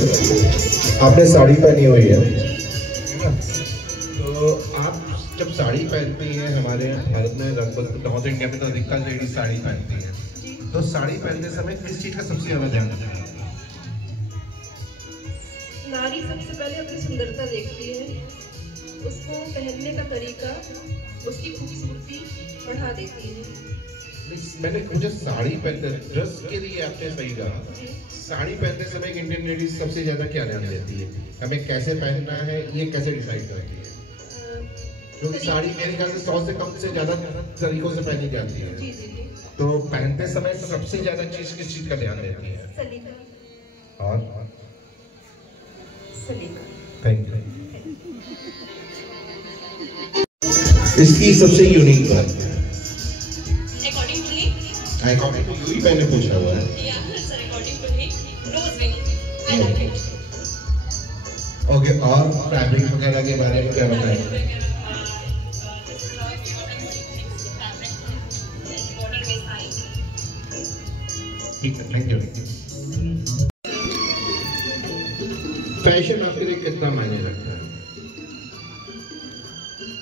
आपने साड़ी पहनी हुई है, तो आप जब साड़ी पहनती हैं, हमारे भारत में लगभग नॉर्थ इंडिया में तो अधिकतर लेडीज साड़ी पहनती हैं, तो साड़ी पहनते समय किस चीज का सबसे ज्यादा ध्यान रखना है? नारी सबसे पहले अपनी सुंदरता देखती है, उसको पहनने का तरीका उसकी खूबसूरती बढ़ा देती है। मुझे साड़ी पहनते ड्रेस के लिए आपने सही कहा, साड़ी पहनते समय एक इंडियन लेडीज सबसे ज्यादा क्या ध्यान देती है, हमें कैसे पहनना है, ये कैसे डिसाइड करती है? क्योंकि साड़ी मेरे ख्याल से 100 से कम से ज्यादा तरीकों से पहनी जाती है। जी जी। तो पहनते समय सबसे ज्यादा चीज किस चीज का ध्यान देती है? सलीका। और सलीका। Thank you. इसकी सबसे यूनिक बात है। अकॉर्डिंग टू यू ही मैंने पूछा हुआ है। ओके, और फैब्रिक वगैरह के बारे में क्या बताएं? ठीक है, थैंक यू। फैशन आपके लिए कितना मायने रखता है?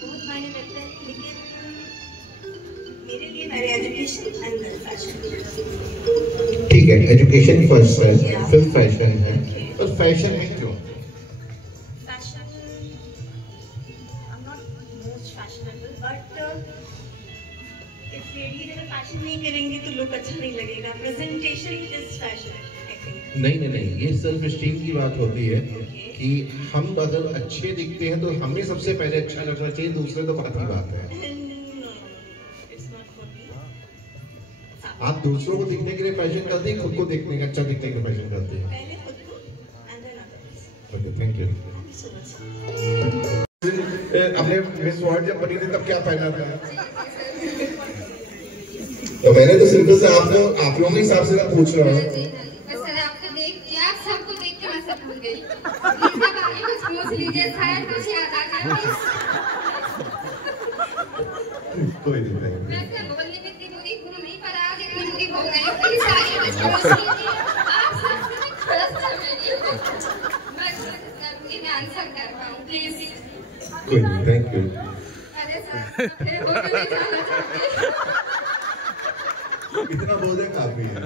बहुत मायने रखता है, लेकिन मेरे लिए मेरे एजुकेशन एंड फैशन। ठीक है, एजुकेशन फर्स्ट है, फिर फैशन है, और फैशन में क्यों? Fashion, I am not most fashionable, but if ladies अगर फैशन नहीं करेंगे तो लुक अच्छा नहीं लगेगा। Presentation is fashion. नहीं, ये सेल्फ स्टीम की बात होती है कि हम अगर अच्छे दिखते हैं तो हमें सबसे पहले अच्छा लगना चाहिए, दूसरे तो बात ही बात है। आप दूसरों को दिखने के लिए फैशन करते हैं, खुद को देखने का अच्छा दिखने का फैशन करते हैं? पहले खुद को and than others. Okay, thank you. आपने मिस वर्ल्ड जब बनी थी तब क्या पहना था? तो मैंने तो सिंपल से आप लोगों के हिसाब से पूछ रहा हूँ। सबको देख के मैं सब भूल गई। सब आगे कुछ पूछ लीजिए, शायद कुछ याद आ जाए। कोई नहीं। वैसे बोलने में इतनी दूरी हूँ नहीं, पर आज इतनी दूरी हो गई कि सारी कुछ पूछ लीजिए। आप सबसे मैं खड़स कर रही हूँ। मैं करूँगी, मैं आंसर कर पाऊँ, प्लीज। कोई नहीं, थैंक यू। अरे सर, मेरे होटल में जाना चाहते। इतना बोल दे काफी है।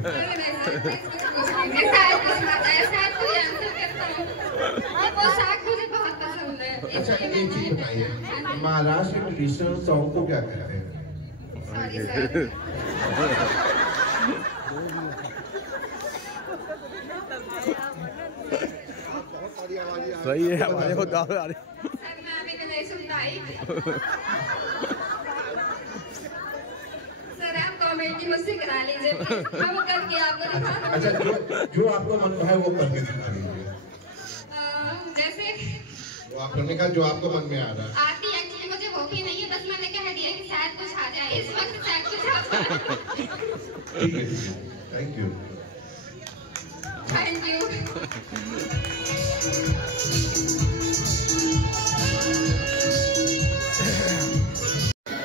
अच्छा, एक चीज बताइए, महाराष्ट्र के ट्रेडिशनल सॉन्ग को क्या कहते हैं? सही है, हमारे को दाव आ रही। कॉमेडी मुझसे करा लीजिए, मैं वो करके आपको दिखा। अच्छा, जो आपको मन है वो करके दिखा लीजिए। जैसे वो आप करने का जो आपको मन में आ रहा है। आती एक्चुअली मुझे वो भी नहीं है, बस मैंने कह दिया कि शायद कुछ आ जाए, इस वक्त शायद कुछ आ जाए। ठीक है, थैंक यू। Thank you.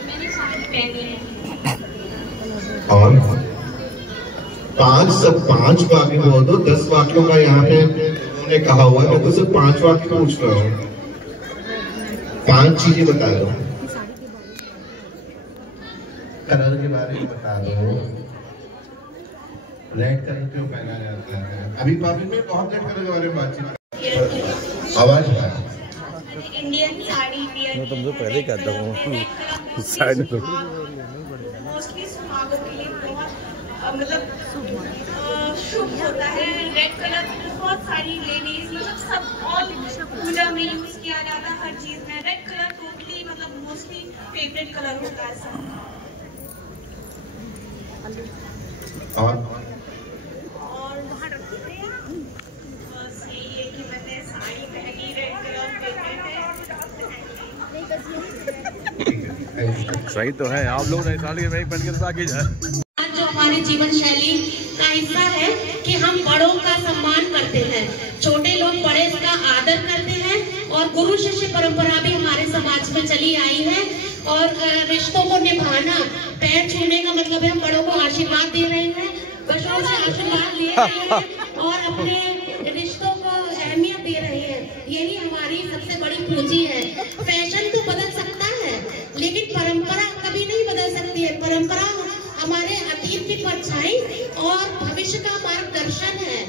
मैंने साड़ी पहनी है। और 5 वाक्य बोल दो, 10 वाक्यों का यहाँ पे उन्होंने कहा हुआ है, मैं तो सिर्फ 5 वाक्य पूछ रहा हूँ। 5 चीजें बता दो। कलर के बारे में बता दो। रेड कलर क्यों पहना जाता है? अभी पब्लिक में बहुत रेड कलर के बारे में बातचीत। आवाज इंडियन साड़ी मैं तुमसे पहले कहता हूँ साइड में मोस्टली सुहागों के लिए बहुत मतलब शुभ होता है। रेड कलर बहुत सारी लेडीज मतलब सब ऑल पूजा में यूज किया जाता है, हर चीज में रेड कलर टोटली मतलब मोस्टली फेवरेट कलर होता है सब। और वहाँ रखते हैं बस यही है कि मैंने साड़ी पहनी, रेड कलर फेवरेट है। सही तो है, आप लोग नहीं साड़ी में पहन के आगे जाए। जो हमारे जीवन शैली का हिस्सा है कि हम बड़ों का सम्मान करते हैं, छोटे लोग बड़े का आदर करते हैं, और गुरु शिष्य परंपरा भी हमारे समाज में चली आई है। और रिश्तों को निभाना, पैर छूने का मतलब है हम बड़ों को आशीर्वाद दे रहे हैं, बड़ों से आशीर्वाद ले रहे हैं और अपने रिश्तों को सबसे बड़ी पूंजी है। फैशन तो बदल सकता है, लेकिन परंपरा कभी नहीं बदल सकती है। परंपरा हमारे अतीत की परछाई और भविष्य का मार्गदर्शन है।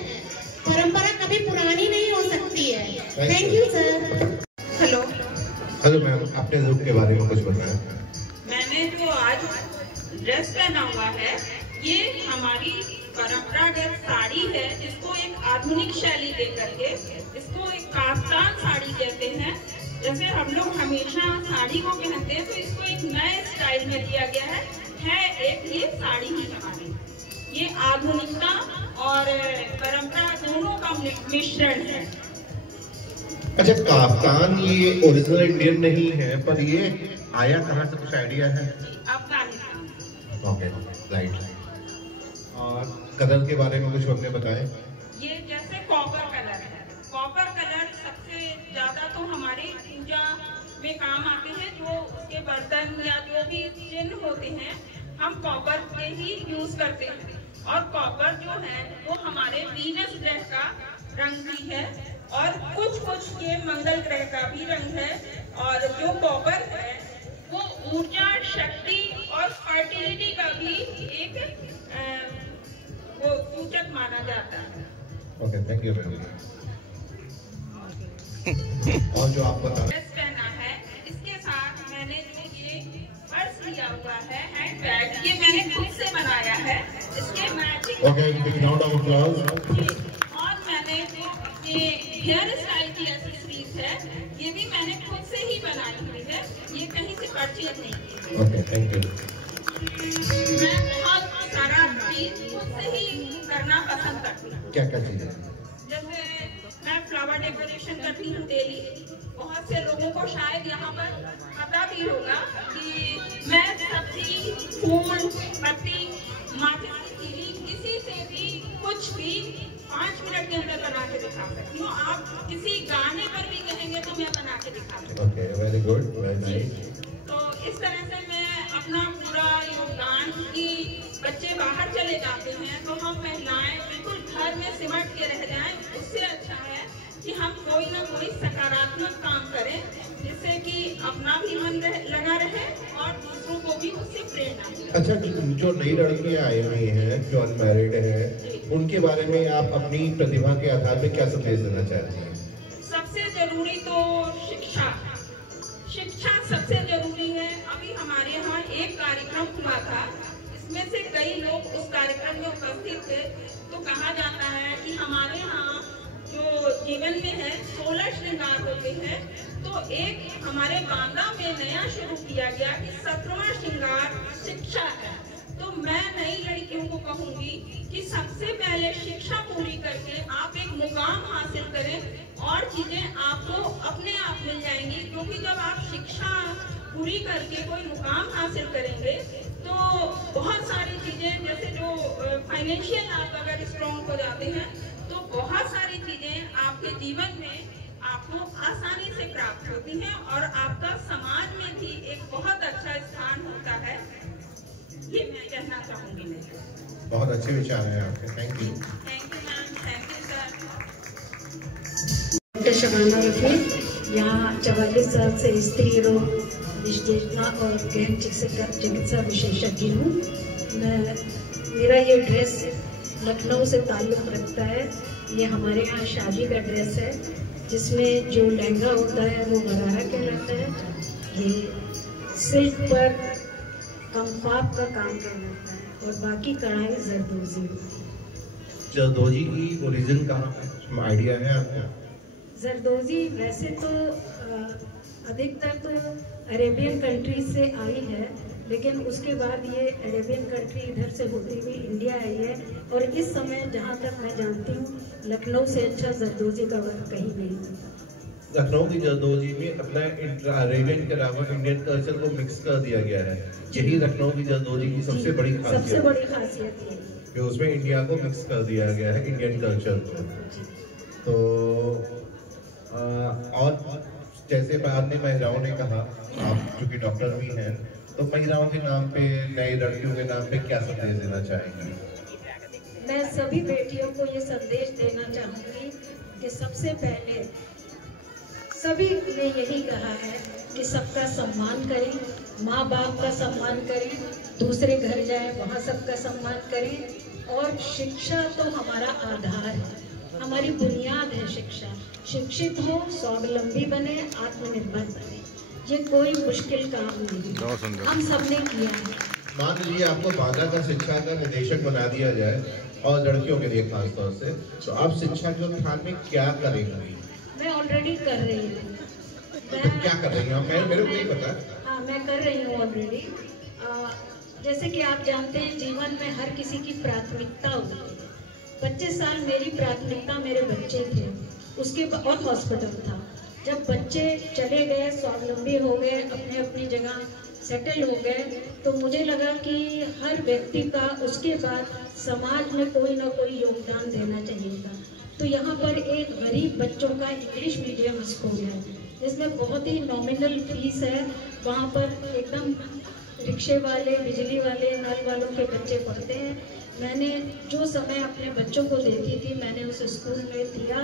परंपरा कभी पुरानी नहीं हो सकती है। Thank you sir. Hello hello ma'am, अपने लुक के बारे में कुछ बताएं। मैंने जो आज ड्रेस पहना हुआ है ये हमारी परंपरागत साड़ी है, जिसको एक आधुनिक शैली दे करके इसको एक काफ्तान साड़ी कहते हैं। जैसे हम लोग हमेशा साड़ी को पहनते हैं तो इसको एक नए स्टाइल में दिया गया है एक ये साड़ी ही हमारी। ये आधुनिकता और परंपरा दोनों का मिश्रण है। अच्छा, काफ्तान ये ओरिजिनल इंडियन नहीं है, पर ये आया कहाँ से, कुछ आइडिया है? अफगानिस्तान। Okay, right. और कलर के बारे में कुछ हमने बताया। ये जैसे कॉपर कलर है। कॉपर कलर सबसे ज्यादा तो हमारी पूजा में काम आते हैं। जो उसके बर्तन या जो भी चिन्ह होते हैं हम कॉपर के ही यूज करते हैं। और कॉपर जो है वो हमारे वीनस ग्रह का रंग भी है और कुछ ये मंगल ग्रह का भी रंग है। और जो कॉपर है वो ऊर्जा, शक्ति और फर्टिलिटी का भी एक वो सूचक माना जाता है। Okay, thank you ma'am. और जो आप बता ड्रेस पहना है, इसके साथ मैंने जो ये पर्स लिया हुआ है हैंड बैग, ये मैंने खुद से बनाया है। इसके matching okay, big round of applause. और मैंने जो ये हेयर स्टाइल की एक्सेसरीज है ये भी मैंने खुद से ही बनाई हुई है, ये कहीं से परचेज नहीं की। Okay, thank you. मैं बहुत सारा चीज खुद से ही करना पसंद करती हूँ। क्या क्या चीजें? जैसे मैं फ्लावर डेकोरेशन करती हूँ डेली। बहुत से लोगों को शायद यहाँ पर पता भी होगा कि मैं सब्जी, फूल, पत्ती, माचिस की तीली, किसी से भी कुछ भी 5 मिनट के अंदर बना के दिखा सकती हूँ। आप किसी गाने पर भी कहेंगे तो मैं बना के दिखा सकती हूँ। Okay, very good, very nice. तो इस तरह से मैं अपना पूरा योगदान की बच्चे बाहर चले जाते हैं तो हम महिलाएं बिल्कुल घर में सिमट के रह जाएं, उससे अच्छा है कि हम कोई ना कोई सकारात्मक काम करें जिससे कि अपना भी मन लगा रहे और दूसरों को भी उससे प्रेरणा मिले। अच्छा, जो नई लड़कियां आई हुई हैं, जो अनमैरिड हैं, उनके बारे में आप अपनी प्रतिभा के आधार पर क्या संदेश देना चाहती हैं? सबसे जरूरी तो शिक्षा सबसे जरूरी है। अभी हमारे यहाँ एक कार्यक्रम हुआ था, इसमें से कई लोग उस कार्यक्रम में उपस्थित थे। तो कहा जाता है कि हमारे यहाँ जो जीवन में है 16 श्रृंगार होते हैं, तो एक हमारे बांदा में नया शुरू किया गया कि 17वां श्रृंगार शिक्षा है। तो मैं नई लड़कियों को कहूंगी कि सबसे पहले शिक्षा पूरी करके आप एक मुकाम हासिल करें और चीजें आपको अपने आप मिल जाएंगी। क्योंकि जब आप शिक्षा पूरी करके कोई मुकाम हासिल करेंगे तो बहुत सारी चीजें, जैसे जो फाइनेंशियल आप अगर स्ट्रॉन्ग हो जाते हैं तो बहुत सारी चीजें आपके जीवन में आपको आसानी से प्राप्त होती हैं और आपका समाज में भी एक बहुत अच्छा स्थान होता है। ये मैं कहना चाहूंगी। बहुत अच्छे विचार हैं आपके, thank you. Thank you ma'am, thank you sir. Doctor Shabana Rafi, यहाँ 44 साल से स्त्री रोग विश्लेषण और गहन चिकित्सा विशेषज्ञ हूँ। मेरा ये ड्रेस लखनऊ से ताल्लुक़ रखता है। ये हमारे यहाँ शादी का ड्रेस है जिसमें जो लहंगा होता है वो गरारा कहलाता है। ये सिल्क पर कंफाप का काम करता है और बाकी कढ़ाई जरदोजी। जरदोजी की ओरिजिन कहाँ है, आइडिया है आपको? जरदोजी वैसे तो अधिकतर तो अरेबियन कंट्री से आई है, लेकिन उसके बाद ये अरेबियन कंट्री इधर से होती हुई इंडिया आई है। और इस समय जहाँ तक मैं जानती हूँ लखनऊ से अच्छा जरदोजी का वर्क कहीं नहीं। लखनऊ की जरदोजी में अपना अरेबियन के अलावा इंडियन कल्चर को मिक्स कर दिया गया है। यही लखनऊ की जरदोजी की सबसे बड़ी खासियत है कि उसमें इंडिया को मिक्स कर दिया गया है, इंडियन कल्चर को। तो और जैसे बाद में महिलाओं ने कहा, आप जो कि डॉक्टर भी हैं, तो महिलाओं के नाम पे, नई लड़कियों के नाम पे क्या संदेश देना चाहेंगे? मैं सभी बेटियों को ये संदेश देना चाहूँगी कि सबसे पहले सभी ने यही कहा है कि सबका सम्मान करें, माँ बाप का सम्मान करें, दूसरे घर जाएं वहाँ सबका सम्मान करें। और शिक्षा तो हमारा आधार है, हमारी बुनियाद है शिक्षा। शिक्षित हो, स्वावलंबी बने, आत्मनिर्भर बने, ये कोई मुश्किल काम नहीं, हम सबने किया है। मान लीजिए आपको बांदा का शिक्षा का निदेशक बना दिया जाए और लड़कियों के लिए खास तौर से, तो आप शिक्षा के उत्थान में क्या करेंगे? मैं ऑलरेडी कर रही हूँ। तो क्या कर रही हूँ? मेरे को नहीं पता। हाँ, मैं कर रही हूँ ऑलरेडी। जैसे कि आप जानते हैं, जीवन में हर किसी की प्राथमिकता होती है। 25 साल मेरी प्राथमिकता मेरे बच्चे थे, उसके और हॉस्पिटल था। जब बच्चे चले गए, स्वावलंबी हो गए, अपने अपनी जगह सेटल हो गए, तो मुझे लगा कि हर व्यक्ति का उसके बाद समाज में कोई ना कोई योगदान देना चाहिए था। तो यहाँ पर एक गरीब बच्चों का इंग्लिश मीडियम स्कूल है, जिसमें बहुत ही नॉमिनल फीस है। वहाँ पर एकदम रिक्शे वाले, बिजली वाले, नल वालों के बच्चे पढ़ते हैं। मैंने जो समय अपने बच्चों को देती थी, मैंने उस स्कूल में दिया,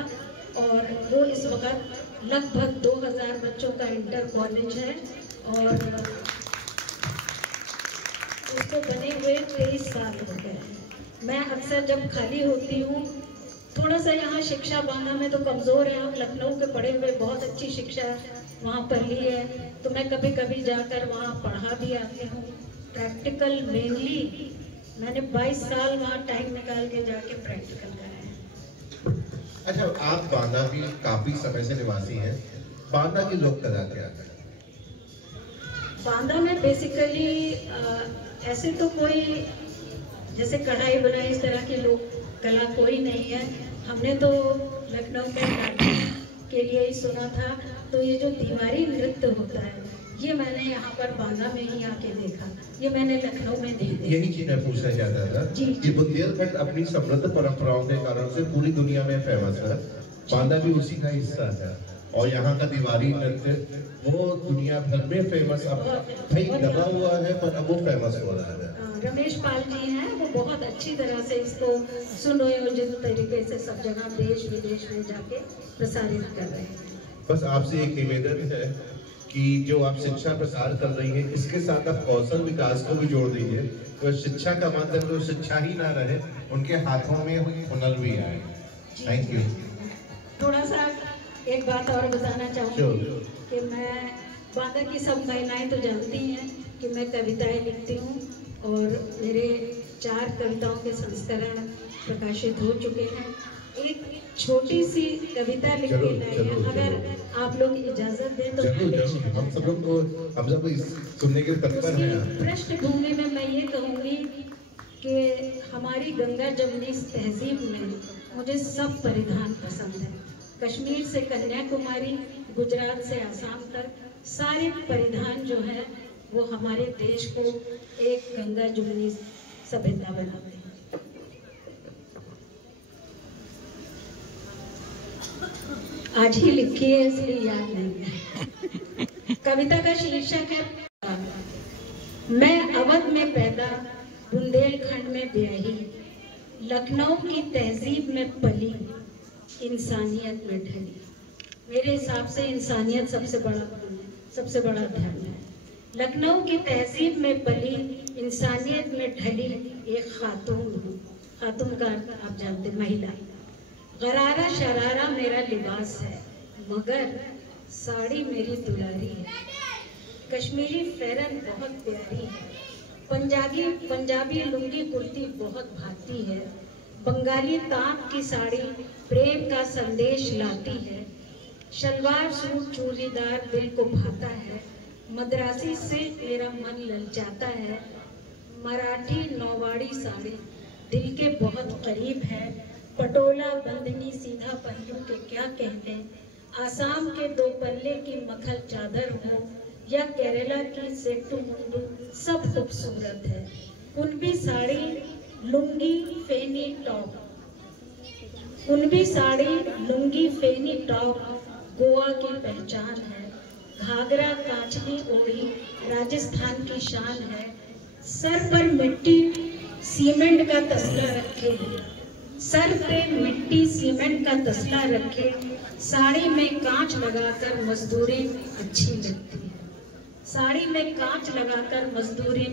और वो इस वक्त लगभग 2000 बच्चों का इंटर कॉलेज है, और उसको बने हुए 23 साल हो गए। मैं अक्सर जब खाली होती हूँ, थोड़ा सा यहाँ शिक्षा बांदा में तो कमज़ोर है, हम लखनऊ के पढ़े हुए बहुत अच्छी शिक्षा वहाँ पर ली है, तो मैं कभी कभी जाकर वहाँ पढ़ा भी आती हूँ। प्रैक्टिकल मेनली मैंने 22 साल वहाँ टाइम निकाल के जाके प्रैक्टिकल करा है। अच्छा, आप बांदा की काफी समय से निवासी हैं, बांदा की लोक कला क्या है? बांदा में बेसिकली ऐसे तो कोई जैसे कढ़ाई बुनाई इस तरह की लोक कला कोई नहीं है। हमने तो लखनऊ के लिए ही सुना था। तो ये जो दीवारी नृत्य होता है, ये मैंने यहाँ पर बांदा में ही आके देखा, ये मैंने लखनऊ में नहीं देखा। यही चीज मैं पूछना चाहता था कि बुंदेलखंड अपनी समृद्ध परंपराओं के कारण से पूरी दुनिया में फेमस है, बांदा भी उसी का हिस्सा है, और यहाँ का दीवारी नृत्य वो दुनिया भर में फेमस अब भाई लगा हुआ है, पर अब वो फेमस हो रहा है। रमेश पाल जी हैं, वो बहुत अच्छी तरह से इसको सुनियोजित तरीके से सब जगह देश विदेश में जाके प्रसारित कर रहे हैं। बस आपसे एक निवेदन है कि जो आप शिक्षा प्रसार कर रही है, इसके साथ आप कौशल विकास को भी जोड़ दीजिए, तो शिक्षा का माध्यम तो शिक्षा ही ना रहे, उनके हाथों में हुनर भी आए। Thank you. थोड़ा सा एक बात और बताना चाहूँगी कि मैं बांदा की सब महिलाएं तो जानती हैं कि मैं कविताएं लिखती हूँ, और मेरे 4 कविताओं के संस्करण प्रकाशित हो चुके हैं। एक छोटी सी कविता लिख के लाई है, अगर आप लोग इजाजत दें तो हम सब लोग सुनने के तत्पर हैं। पृष्ठभूमि में मैं ये कहूँगी कि हमारी गंगा जमुनी तहजीब में मुझे सब परिधान पसंद है। कश्मीर से कन्याकुमारी, गुजरात से आसाम तक सारे परिधान जो है वो हमारे देश को एक गंगा जमुनी सभ्यता बनाते हैं। आज ही लिखी है इसलिए याद नहीं है। कविता का शीर्षक है मैं अवध में पैदा, बुंदेलखंड में ब्याही, लखनऊ की तहजीब में पली, इंसानियत में ढली। मेरे हिसाब से इंसानियत सबसे बड़ा धर्म है। लखनऊ की तहजीब में पली, इंसानियत में ढली एक खातून हूँ। खातून का आप जानते, महिला। गरारा शरारा मेरा लिबास है, मगर साड़ी मेरी दुलारी है। कश्मीरी फेरन बहुत प्यारी है, पंजाबी लुंगी कुर्ती बहुत भाती है, बंगाली तांत की साड़ी प्रेम का संदेश लाती है, शलवार सूट चूड़ीदार दिल को भाता है, मद्रासी से मेरा मन ललचाता है, मराठी नौवाड़ी साड़ी दिल के बहुत करीब है, पटोला बंदनी सीधा पल्लू के क्या कहने, आसाम के 2 पल्ले की मखल चादर हो या केरला की सेट्टू मुंडू सब खूबसूरत है। कुनबी साड़ी लुंगी फेनी टॉप, कुनबी साड़ी लुंगी फेनी टॉप गोवा की पहचान है, घाघरा कांचनी ओढ़ी राजस्थान की शान है, सर पर मिट्टी सीमेंट का तसला रखे, सर पे मिट्टी सीमेंट का तसला रखे, साड़ी में कांच लगाकर मजदूरी अच्छी लगती है। साड़ी में कांच लगाकर मजदूरी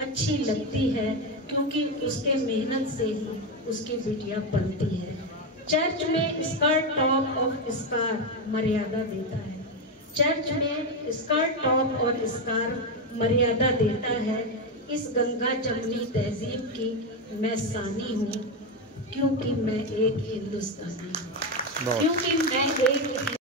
अच्छी लगती है, क्योंकि उसके मेहनत से ही उसकी बिटिया बनती है। चर्च में स्कर्ट टॉप और स्कार मर्यादा देता है। चर्च में स्कर्ट टॉप और स्कार मर्यादा देता है। इस गंगा जमनी तहजीब की मैं सानी हूँ, क्योंकि मैं एक हिंदुस्तानी हूँ, क्योंकि मैं एक